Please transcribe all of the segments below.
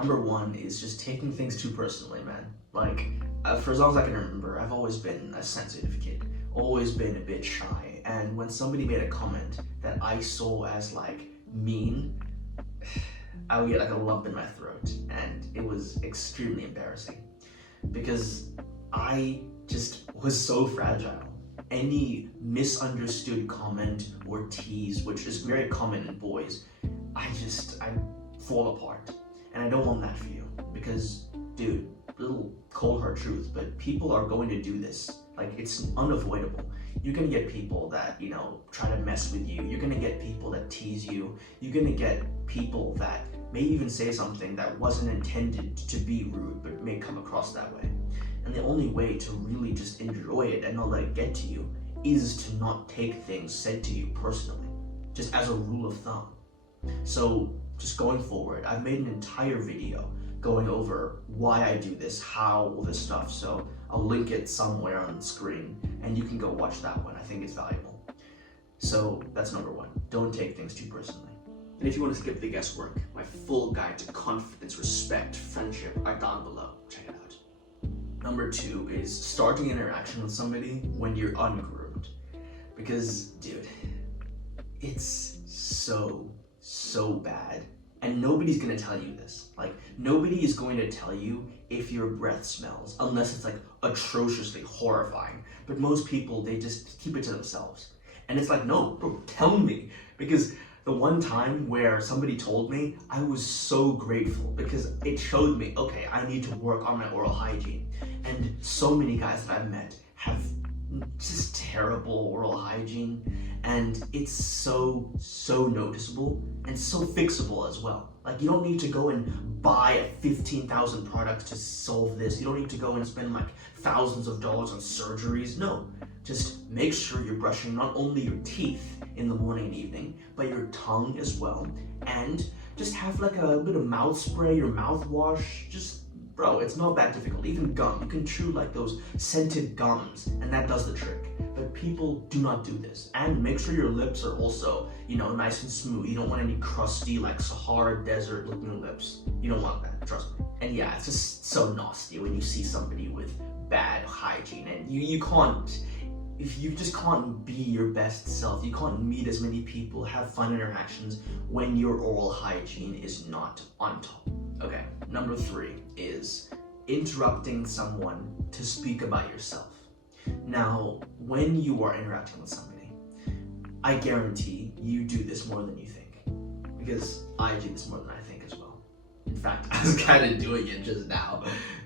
Number one is just taking things too personally, man. Like, for as long as I can remember, I've always been a sensitive kid, always been a bit shy, and when somebody made a comment that I saw as like mean, I would get like a lump in my throat, and it was extremely embarrassing because I just was so fragile. Any misunderstood comment or tease, which is very common in boys, I fall apart. And I don't want that for you because, dude, little cold hard truth, but people are going to do this. Like, it's unavoidable. You're gonna get people that, try to mess with you. You're gonna get people that tease you. You're gonna get people that may even say something that wasn't intended to be rude, but may come across that way. And the only way to really just enjoy it and not let it get to you is to not take things said to you personally, just as a rule of thumb. So just going forward, I've made an entire video going over why I do this, how, all this stuff. So I'll link it somewhere on the screen and you can go watch that one. I think it's valuable. So that's number one. Don't take things too personally. And if you want to skip the guesswork, my full guide to confidence, respect, friendship are down below. Check it out. Number two is starting an interaction with somebody when you're ungroomed. Because, dude, it's so bad. And nobody's gonna tell you this. Like, nobody is going to tell you if your breath smells, unless it's like atrociously horrifying. But most people, they just keep it to themselves. And it's like, no, bro, tell me. Because the one time where somebody told me, I was so grateful because it showed me, okay, I need to work on my oral hygiene. And so many guys that I've met have just terrible oral hygiene, and it's so noticeable and so fixable as well. Like, you don't need to go and buy 15,000 products to solve this. You don't need to go and spend like thousands of dollars on surgeries. No, just make sure you're brushing not only your teeth in the morning and evening, but your tongue as well. And just have like a bit of mouth spray or mouthwash. Just, bro, it's not that difficult. Even gum, you can chew like those scented gums and that does the trick. But people do not do this. And make sure your lips are also, nice and smooth. You don't want any crusty, like Sahara Desert looking lips. You don't want that, trust me. And yeah, it's just so nasty when you see somebody with bad hygiene and you can't, if you just can't be your best self, you can't meet as many people, have fun interactions when your oral hygiene is not on top. Okay, number three is interrupting someone to speak about yourself. Now, when you are interacting with somebody, I guarantee you do this more than you think, because I do this more than I think as well. In fact, I was kind of doing it just now.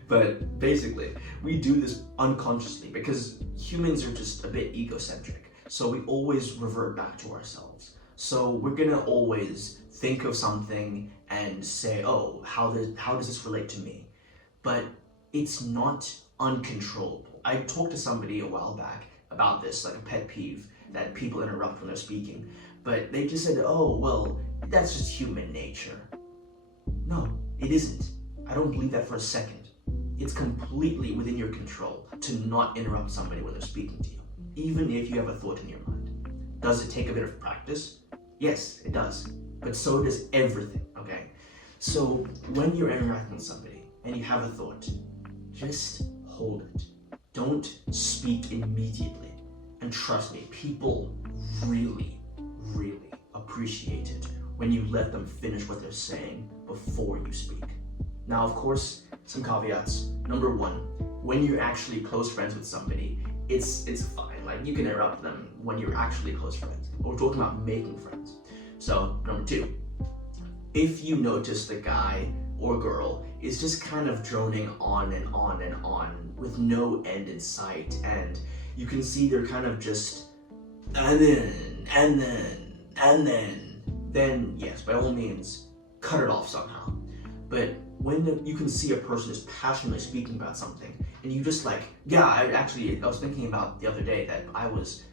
But basically, we do this unconsciously because humans are just a bit egocentric. So we always revert back to ourselves. So we're gonna always think of something and say, oh, how does this relate to me? But it's not uncontrollable. I talked to somebody a while back about this, like a pet peeve that people interrupt when they're speaking. But they just said, oh, well, that's just human nature. No, it isn't. I don't believe that for a second. It's completely within your control to not interrupt somebody when they're speaking to you, even if you have a thought in your mind. Does it take a bit of practice? Yes, it does. But so does everything, okay? So when you're interacting with somebody and you have a thought, just hold it. Don't speak immediately. And trust me, people really appreciate it when you let them finish what they're saying before you speak. Now, of course, some caveats. Number one, when you're actually close friends with somebody, it's fine. Like, you can interrupt them when you're actually close friends. But we're talking about making friends. So, number two, if you notice the guy or girl is just kind of droning on and on and on with no end in sight, and you can see they're kind of just then yes, by all means, cut it off somehow. But when you can see a person is passionately speaking about something, and you just like, yeah, I was thinking about the other day that I was,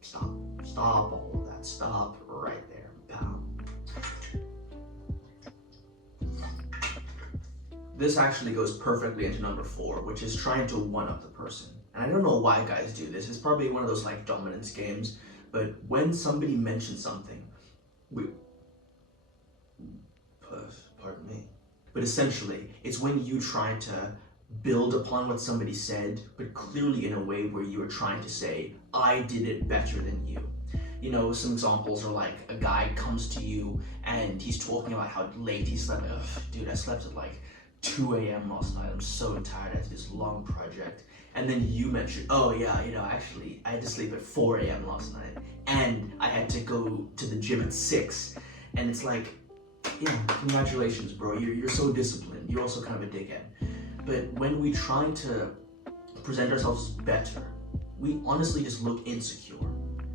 stop all of that, stop right there, pal. This actually goes perfectly into number four, which is trying to one-up the person. And I don't know why guys do this, it's probably one of those like dominance games, but when somebody mentions something, pardon me, But essentially, it's when you try to build upon what somebody said, but clearly in a way where you are trying to say, I did it better than you. You know, some examples are like a guy comes to you and he's talking about how late he slept. Ugh, dude, I slept at like 2 a.m. last night. I'm so tired after this long project. And then you mention, oh yeah, you know, actually, I had to sleep at 4 a.m. last night. And I had to go to the gym at 6. And it's like, yeah, congratulations, bro. You're so disciplined. You're also kind of a dickhead. But when we try to present ourselves as better, we honestly just look insecure.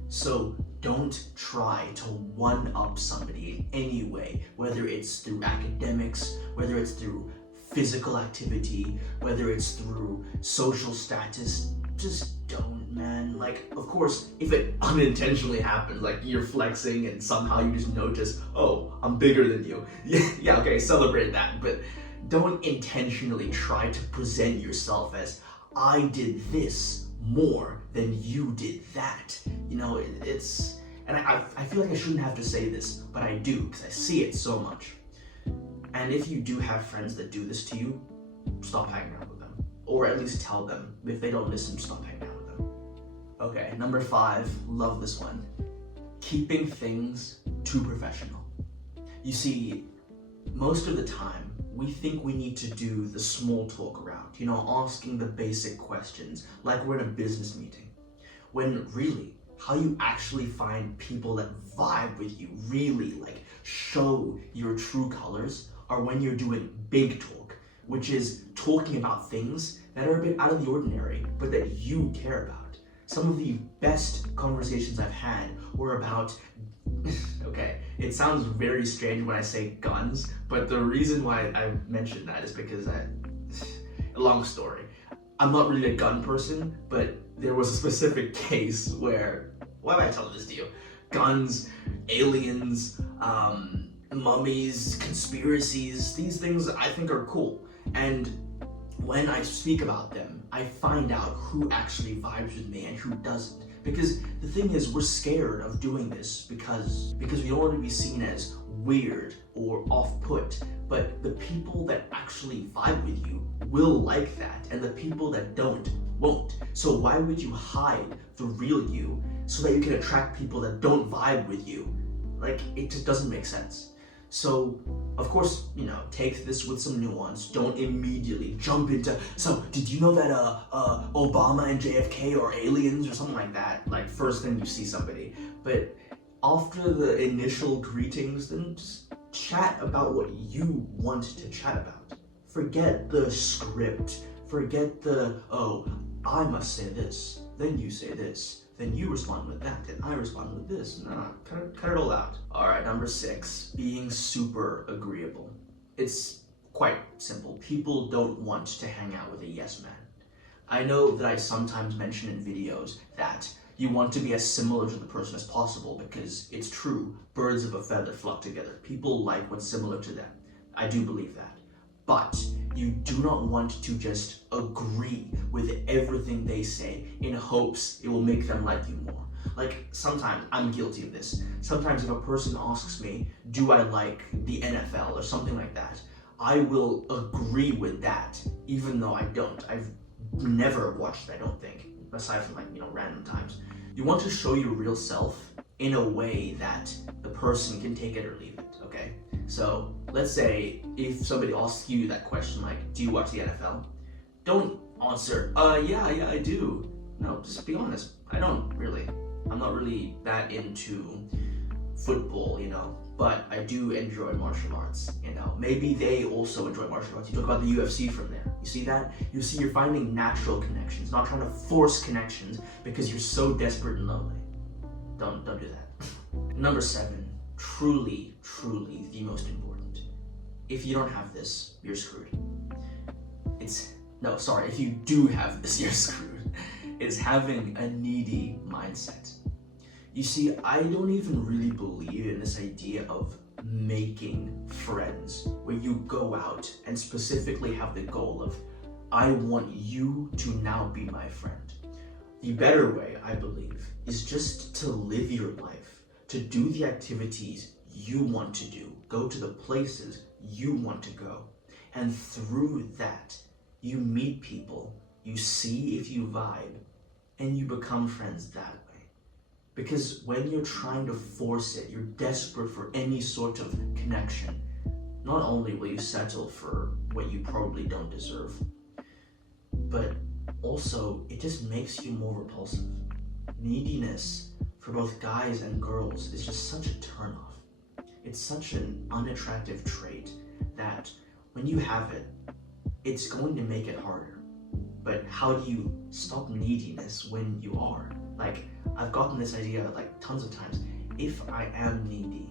So don't try to one-up somebody in any way, whether it's through academics, whether it's through physical activity, whether it's through social status. Just don't, man. Like, of course, if it unintentionally happens, like you're flexing and somehow you just notice, oh, I'm bigger than you. Yeah, okay, celebrate that. But don't intentionally try to present yourself as, I did this more than you did that. You know, it's, and I feel like I shouldn't have to say this, but I do, because I see it so much. And if you do have friends that do this to you, stop hanging out with them. Or at least tell them. If they don't listen, stop hanging out with them. Okay, number 5, love this one. Keeping things too professional. You see, most of the time, we think we need to do the small talk route, you know, asking the basic questions, like we're in a business meeting. When really, how you actually find people that vibe with you, really like show your true colors, are when you're doing big talk, which is talking about things that are a bit out of the ordinary, but that you care about. Some of the best conversations I've had were about, okay, it sounds very strange when I say guns, but the reason why I mentioned that is because long story. I'm not really a gun person, but there was a specific case where, why am I telling this to you? Guns, aliens, mummies, conspiracies, these things I think are cool. And when I speak about them, I find out who actually vibes with me and who doesn't. Because the thing is, we're scared of doing this because we don't want to be seen as weird or off-put. But the people that actually vibe with you will like that, and the people that don't won't. So why would you hide the real you so that you can attract people that don't vibe with you? Like, it just doesn't make sense. So, of course, you know, take this with some nuance. Don't immediately jump into, so did you know that Obama and JFK are aliens or something like that? Like, first thing you see somebody. But after the initial greetings, then just chat about what you want to chat about. Forget the script. Forget the, oh, I must say this, then you say this. Then you respond with that, and I respond with this. No, cut it all out. All right, number 6, being super agreeable. It's quite simple. People don't want to hang out with a yes man. I know that I sometimes mention in videos that you want to be as similar to the person as possible because it's true, birds of a feather flock together. People like what's similar to them. I do believe that. But you do not want to just agree with everything they say in hopes it will make them like you more. Like, sometimes, I'm guilty of this. Sometimes if a person asks me, do I like the NFL or something like that, I will agree with that, even though I don't. I've never watched it, I don't think, aside from like, you know, random times. You want to show your real self in a way that the person can take it or leave it, okay? So let's say if somebody asks you that question, like, do you watch the NFL? Don't answer, yeah, I do. No, just be honest. I don't really. I'm not really that into football, you know, but I do enjoy martial arts, you know. Maybe they also enjoy martial arts. You talk about the UFC from there. You see that? You see you're finding natural connections, not trying to force connections because you're so desperate and lonely. Don't do that. Number 7, truly the most important. If you don't have this, you're screwed. If you do have this, you're screwed. It's having a needy mindset. You see, I don't even really believe in this idea of making friends, where you go out and specifically have the goal of, I want you to now be my friend. The better way, I believe, is just to live your life, to do the activities you want to do, go to the places you want to go. And through that, you meet people, you see if you vibe, and you become friends that way. Because when you're trying to force it, you're desperate for any sort of connection, not only will you settle for what you probably don't deserve, but also it just makes you more repulsive. Neediness for both guys and girls is just such a turnoff. It's such an unattractive trait that when you have it, it's going to make it harder. But how do you stop neediness when you are? Like, I've gotten this idea like tons of times. If I am needy,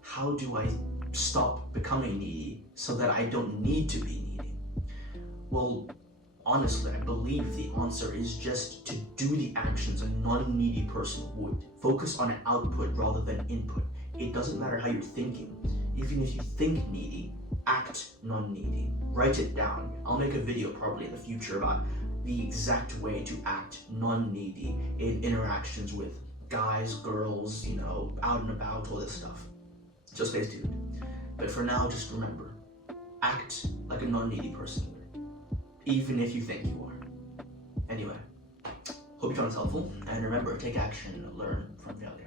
how do I stop becoming needy so that I don't need to be needy? Well, honestly, I believe the answer is just to do the actions a non-needy person would. Focus on output rather than input. It doesn't matter how you're thinking. Even if you think needy, act non-needy. Write it down. I'll make a video probably in the future about the exact way to act non-needy in interactions with guys, girls, out and about, all this stuff. So stay tuned. But for now, just remember, act like a non-needy person would, even if you think you are. Anyway, hope you found this helpful, and remember, take action, learn from failure.